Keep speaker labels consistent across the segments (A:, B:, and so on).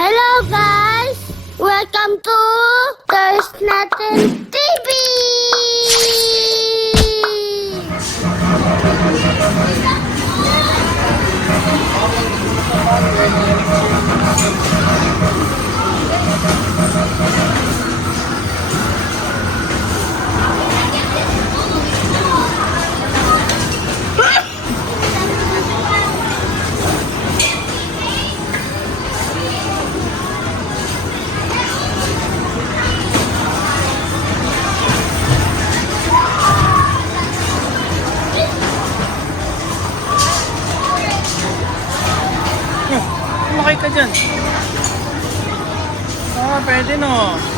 A: Hello guys! Welcome to There's Nothing TV!
B: Lumakay dyan. Ah, pwede no.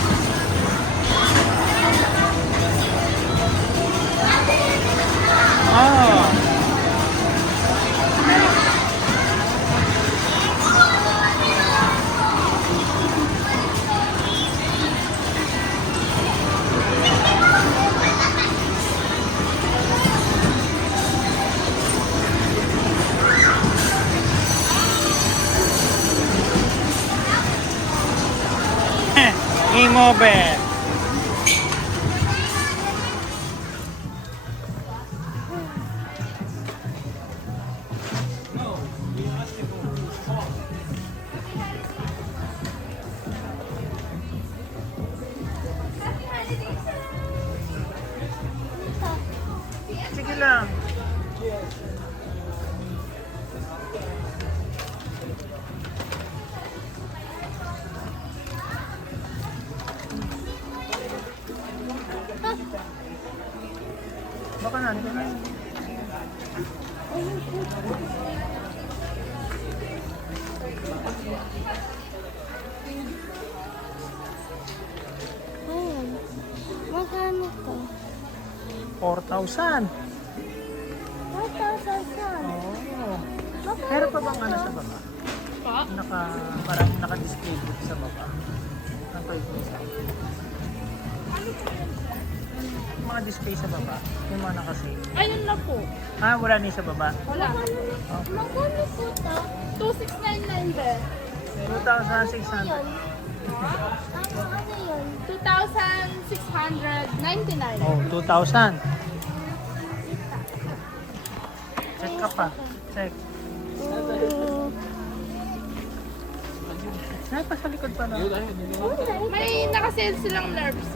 B: More bad. Baka na, hindi na.
A: Ayan. Magkano to?
B: 4,000.
A: 4,000 saan?
B: Oo. Meron pa bang ano sa baba?
C: Pa?
B: Naka, parang naka-display sa baba. Ang toy ko isa. Mga display sa baba. Yung mga naka-save.
C: Ayun na po.
B: Ah, wala ni sa baba.
C: Wala.
B: Oh.
A: Magkano po to?
C: 2699 be.
B: 2,600.
A: Yun. Ano, yun?
C: 2,699.
B: Oh, 2,000. Check ka pa. Check.
A: Mm,
B: Ay, pa sa likod pa na.
C: May nakasale silang nerves.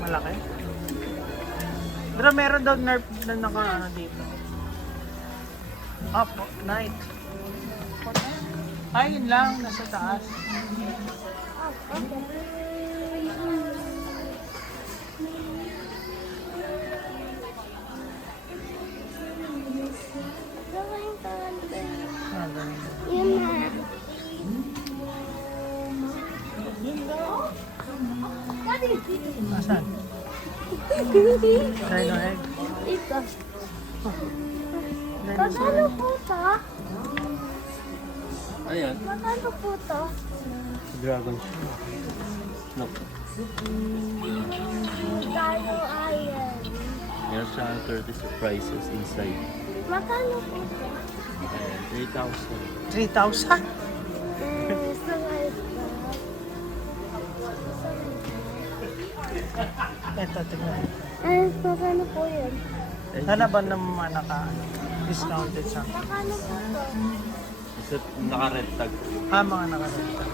B: Malaki. Pero meron daw nerf na naka ano dito. Up, night. Ay, yun lang. Nasa taas.
A: oh, okay.
B: Dino egg.
A: Ito. Magkano po to?
D: Ayan,
A: Magkano po to?
D: dragon. No.
A: Magkano ayan?
D: Meron siya 30 surprises inside.
A: Magkano po to?
D: Ayan, 3,000.
B: 3,000?
A: Ito,
B: tingnan.
A: Eh, magkano po yun?
B: Sana ba ng mga naka discounted sa
A: Magkano po to?
D: Isa naka-red tag.
B: ah, mga nakalagta.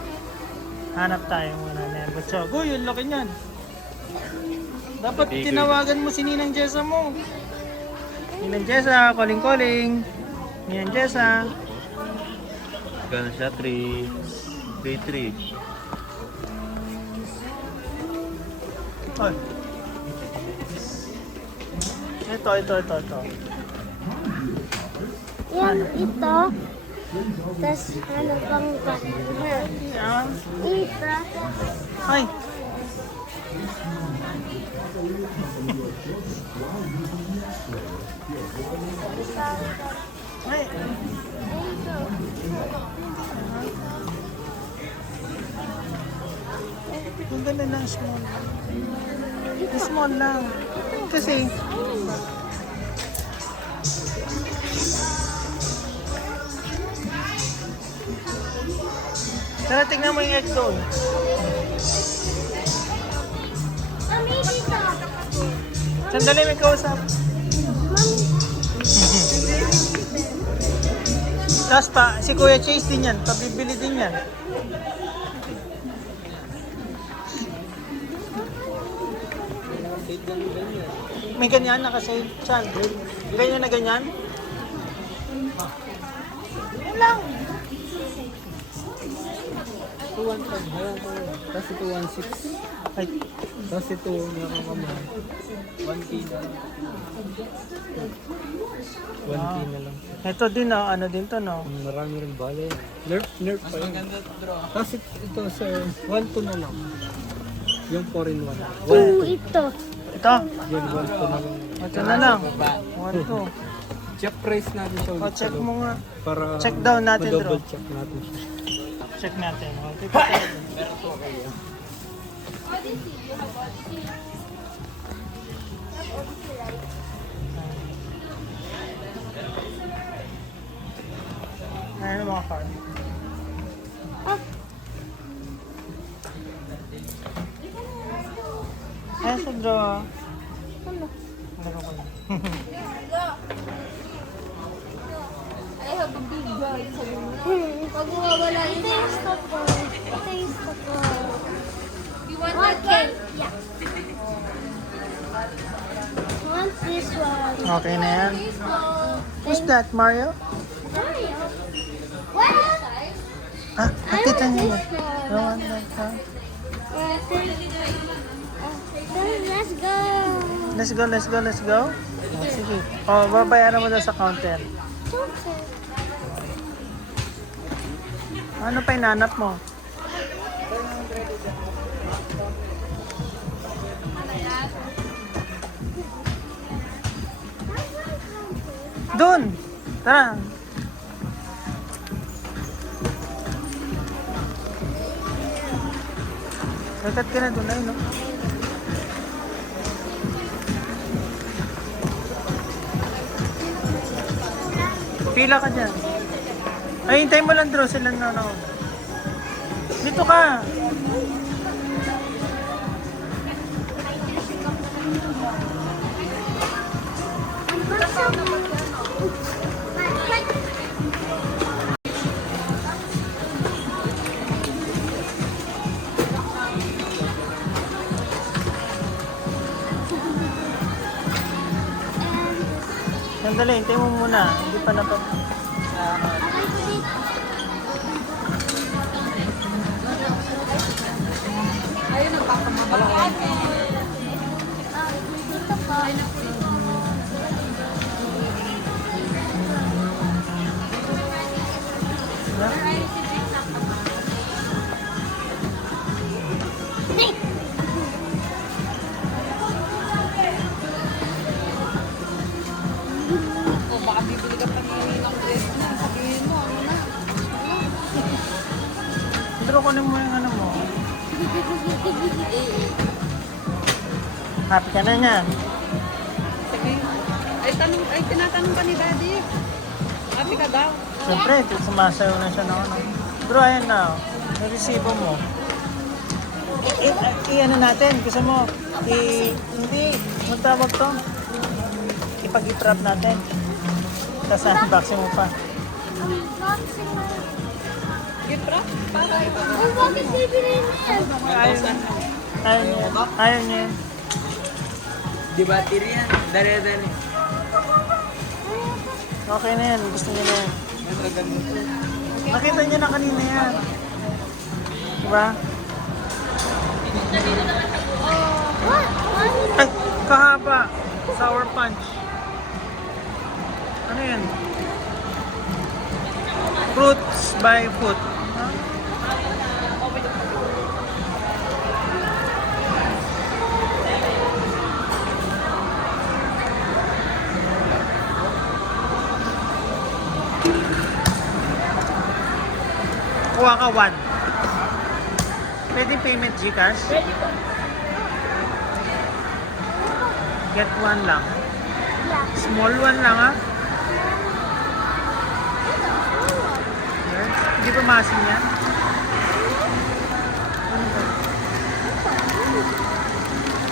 B: Hanap tayo muna na yan. But so, Uy, yung laki niyan. Dapat tinawagan mo si Ninang Jessa mo. Ninang Jessa, calling-calling. Ninang Jessa.
D: Gano'n siya? 3... 3-3.
B: Oy. Ito, ito, ito, ito.
A: Yan, ito. Tapos, ano pang na?
B: Yan.
A: Ito.
B: Ay. Ay.
A: Ito.
B: Ang ganda ng small. Small lang. Kasi, Tara, tingnan mo yung egg doon.
A: Mami, dito.
B: Sandali, may kausap. Tapos pa, si Kuya Chase din yan. Pabibili din yan. May ganyan nakasave. Saan? Ganyan na ganyan? Yun lang.
E: 215 meron ko. Tapos ito 16.
B: Ay,
E: Tapos ito meron kami. 1K na lang. 1K na lang.
B: ito din oh, ano din to no?
E: Mm, Marami rin bale. Nerf, nerf pa yun. Tapos ito, sir, 1 na lang. Yung 4 in 1.
A: Oo, ito.
B: Ito.
E: 1.
B: Ito na lang. One, two.
E: Check price natin siya
B: O,
E: ulit.
B: check
E: sa loob.
B: mo nga.
E: Para
B: Check down natin,
E: double
B: Drew.
E: check natin siya.
B: Check natin. Okay. Okay na yan. Who's that, Mario?
A: Mario. What?
B: Ah, niyo
A: this
B: yun.
A: one.
B: No, one
A: let's go.
B: Let's go, let's go, let's go. Oh, sige. Oh, babayaran mo daw sa counter.
A: Joker.
B: Ano pa inanap mo? Doon! Tara! Kakat ka na doon ay, no? Pila ka dyan. Ay, hintay mo lang, Drew. Sila na, no? Dito ka. Sandali, hintay mo muna. Hindi pa napat. Happy ka na niyan.
C: Sige. Ay, tanong, ay, tinatanong pa ni Daddy. Happy ka daw.
B: Siyempre, sumasayaw na siya ng ano. Bro, ayan na. oh. May resibo mo. I, i, i- ano natin, gusto mo, i, hindi, magtawag to. Ipag-iprap natin. Tapos unboxing mo pa.
A: Unboxing mo.
C: Gift wrap? Para
A: Oh, bakit bibili mo yan?
B: Ayaw niya. Ayaw niya.
E: Di battery yan. Dare-dare.
B: Okay na yan. Gusto niya na yan. Nakita niya na kanina yan.
A: What? What?
B: Ay, kahaba. Sour punch. Ano yan? Fruits by foot. kukuha ka 1. Pwedeng payment Gcash? Get 1 lang. Small 1 lang ah. ha? Hindi ba masin yan?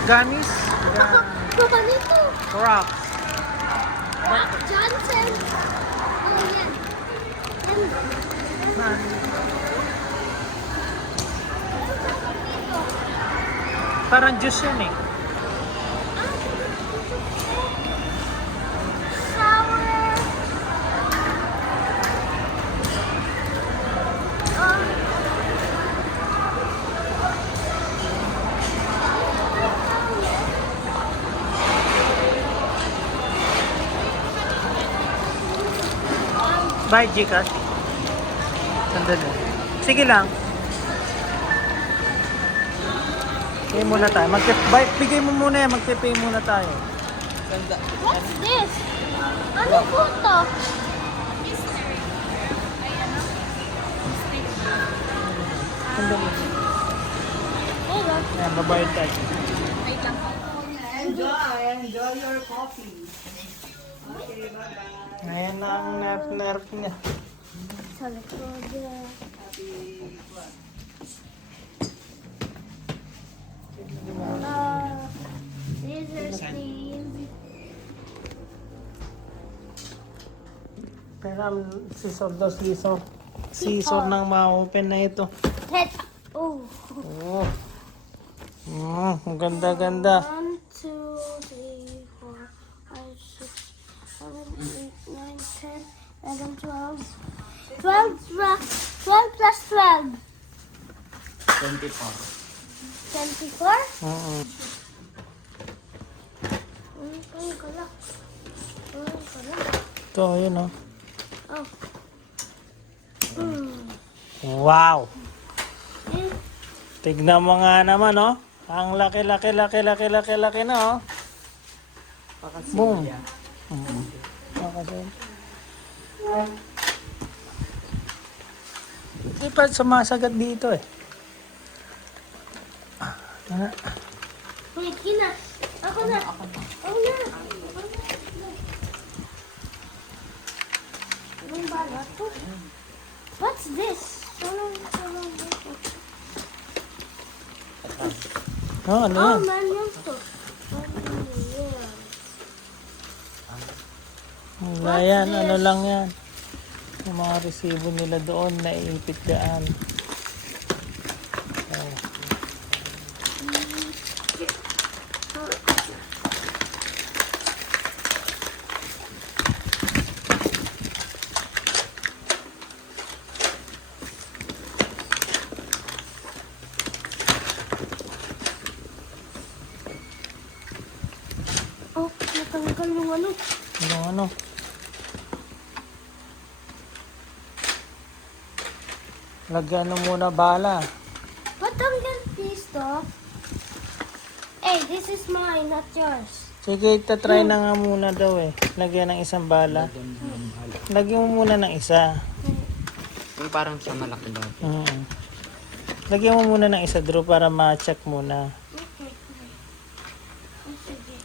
B: Gummies?
A: Baba nito.
B: Rocks.
A: Rock Johnson. Oh, yan. Yeah.
B: Yan. Parang juice yun eh. Bye, Gcash. Sandali. Sige lang. Pay muna tayo. Mag bye, bigay mo muna yan. Magpipay muna tayo.
A: what's this? Ano po to?
B: Sandali.
A: Ayun.
B: Ayan, babayad tayo.
C: Enjoy, enjoy your coffee.
B: Ayan na ang nerf-nerf niya.
A: Sa likod. Uh, Ah, scissors, please.
B: Pero ang scissor daw, scissor. Scissor nang ma-open na ito.
A: Head. Oh.
B: Oh. Mm, ang ganda-ganda.
A: One, two, three, four, five, six, seven, eight, nine, ten, eleven, twelve. Twelve, plus- twelve plus twelve. Twenty-four. Twenty-four?
B: Mm
A: Mm, ayun ko lang. Ayun ko lang.
B: Ito, yun oh.
A: Oh. Hmm.
B: Wow!
A: Eh,
B: Tignan mo nga naman oh. Ang laki, laki, laki, laki, laki, laki na oh. Boom. Mm. Pakasin. Hindi pa sumasagat dito eh. Ano?
A: Wait, kina. Ako na. Ako na. Ako na. Yung bala to. What's this? Tulong, tulong dito.
B: Oh, ano
A: Oh,
B: yan?
A: manual to. Oh, yeah.
B: Wala yan, ano lang yan. Yung mga resibo nila doon na iipit daan. Oh.
A: Oh, natanggal yung ano.
B: Ano, ano? Lagyan mo muna bala.
A: Patanggal this to. Hey, this is mine, not yours.
B: Sige, itatry na nga muna daw eh. Lagyan ng isang bala. Lagyan mo muna ng isa.
E: Yung parang sa malaki daw.
B: Mm. Lagyan mo muna ng isa, Drew, para ma-check muna.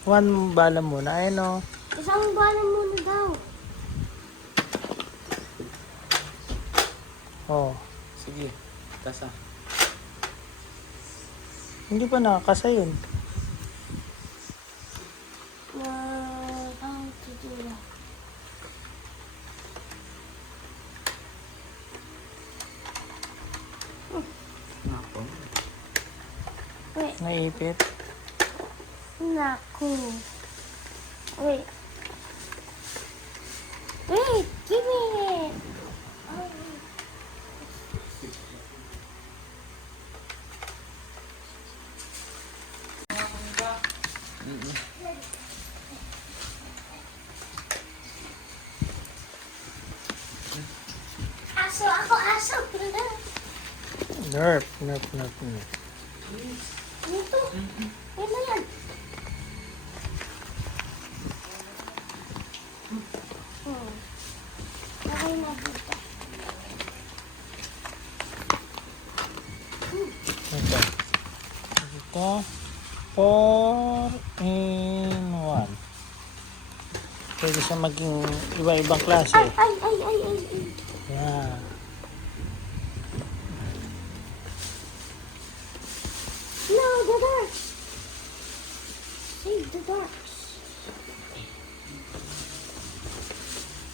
A: Oh.
B: One bala muna. Ayun o.
A: Isang bala muna daw.
B: Oh.
E: Sige, tasa.
B: Hindi pa nakakasa yun.
A: Na, do that?
E: Nako.
A: Wait,
B: Naipit.
A: naku. Wait. Wait, give me it. Oh, Aso, ako aso.
B: Nerf, nerf, nerf, nerf.
A: Dito. Yan na yan. Hmm. Okay na dito.
B: Ito. Ito. Four in one. Pwede siya maging iba-ibang klase.
A: Ay, ay, ay, ay, ay.
B: Yan.
A: No, Dada. Save the darks.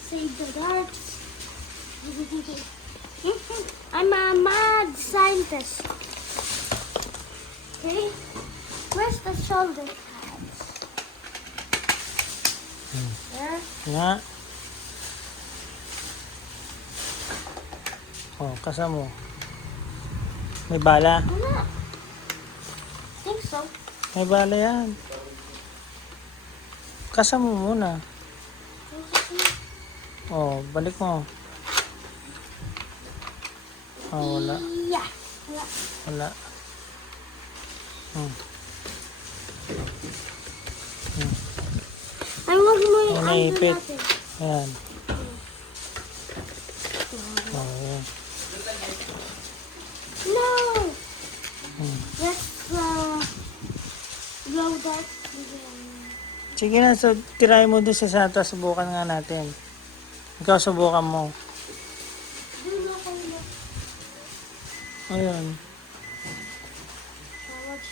A: Save the darks. I'm a mad scientist. Okay? Where's the shoulder pads? There.
B: Nga. Oh, kasama mo. May bala.
A: Wala. think so.
B: May bala yan. Kasama mo muna. Oh, balik mo. Oh, wala.
A: Yeah. Wala.
B: Wala. Hmm.
A: Ay, wag mo yung
B: Oh, naipit. Ayan. Oh, ayan.
A: No!
B: Hmm.
A: Let's uh, blow that.
B: Sige na, so, tirahin mo doon sa Santa. Subukan nga natin. Ikaw subukan mo.
A: Doon ako na.
B: Ayun.
A: Watch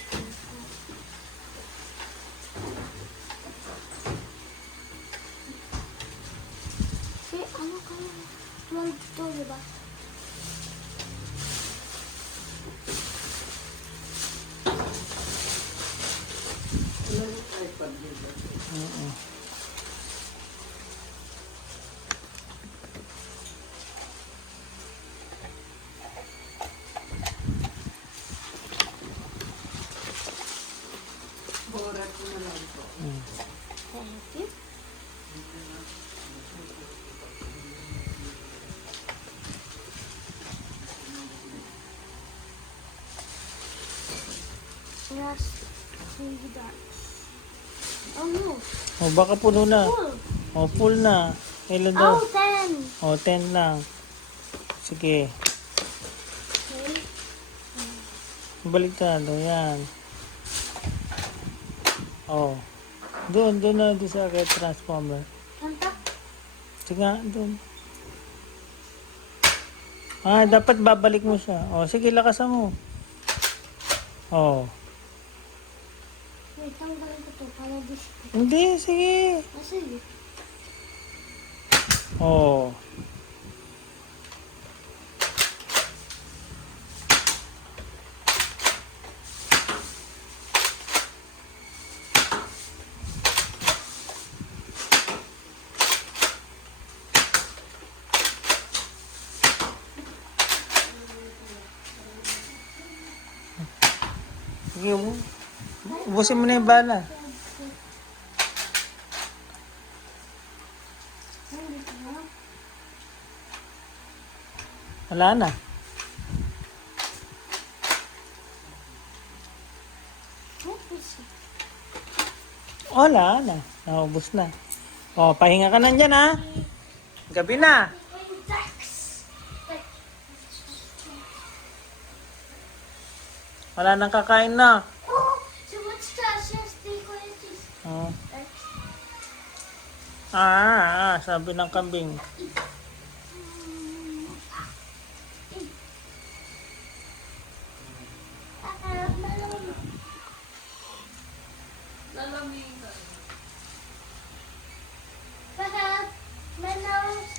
A: Eh, ano kaya? 12 to, diba? Thank you. Yes, see that. Oh no,
B: Oh, baka puno na.
A: full.
B: Oh, full na. Ilan daw?
A: Oh, ten.
B: Oh, 10 lang. Sige.
A: Okay.
B: Balik ka doon. Yan. Oh. Doon, doon na doon sa kay transformer.
A: Kanta.
B: Sige nga, doon. Ah, dapat babalik mo siya. Oh, sige, lakasan mo. Oh.
A: Wait, tanggalin ko to para display.
B: Hindi, sige.
A: Ah, sige.
B: Oh. Sige, ubu- ubusin mo na yung bala. Wala na. Wala na. Naubos na. O, pahinga ka na dyan, ha? Gabi na. Wala nang kakain na. Ah, ah, sabi ng kambing.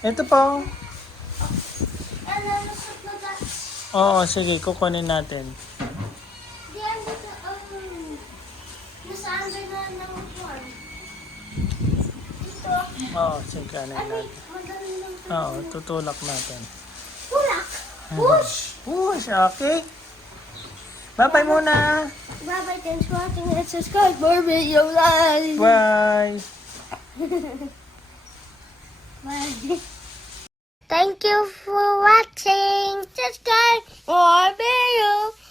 B: Ito po. Oo, sige, kukunin natin.
A: Di, andito, um, nasa under na ng form.
B: Oo, sige, kanin
A: Ay, wait,
B: natin. Oo, tutulak natin.
A: Tulak. Push.
B: Push, okay. Bye-bye muna.
A: Bye-bye, thanks for watching and subscribe for video live.
B: Bye.
A: Bye. Thank you for watching. Subscribe for video